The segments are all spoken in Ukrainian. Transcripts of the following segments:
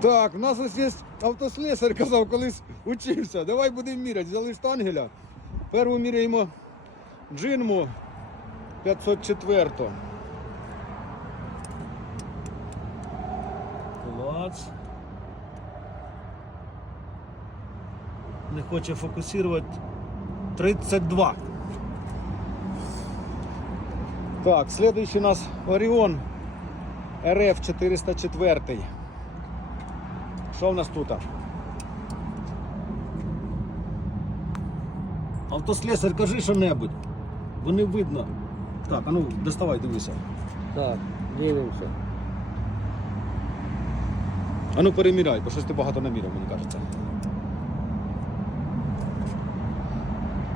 Так, у нас ось є автослесар, казав, колись учився. Давай будемо міряти. Взяли штангеля. Перву міряємо джинму 504. Клац. Не хоче фокусувати. 32. Так, следующий у нас Оріон РФ 404. Що в нас тут? Автослесар, кажи що-небудь. Бо не видно. Так, а ну доставай, дивися. Так, дивимося. А ну переміряй, бо щось ти багато наміряв, мені кажеться.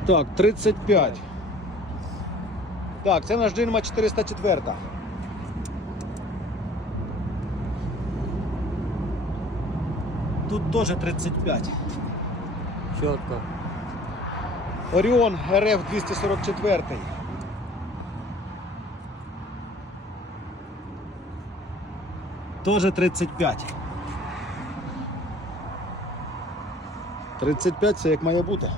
Так, 35. Так, це наш Джинма 404. Тут теж 35. Чітко. Оріон РФ 244. Теж 35. 35 це як має бути.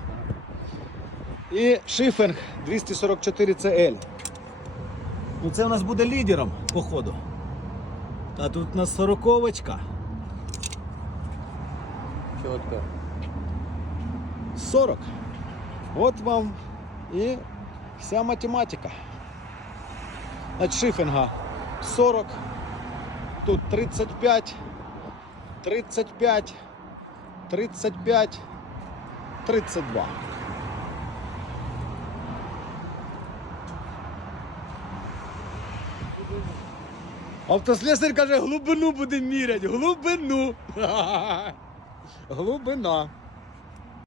І Шифенг 244 CL. Ну це у нас буде лідером, походу. А тут у нас сороковочка. Чітко. 40. От вам і вся математика. Значить, шифінга 40, тут 35, 35, 35, 32. Автослесар каже, глибину будемо міряти. Глибину. Глибина.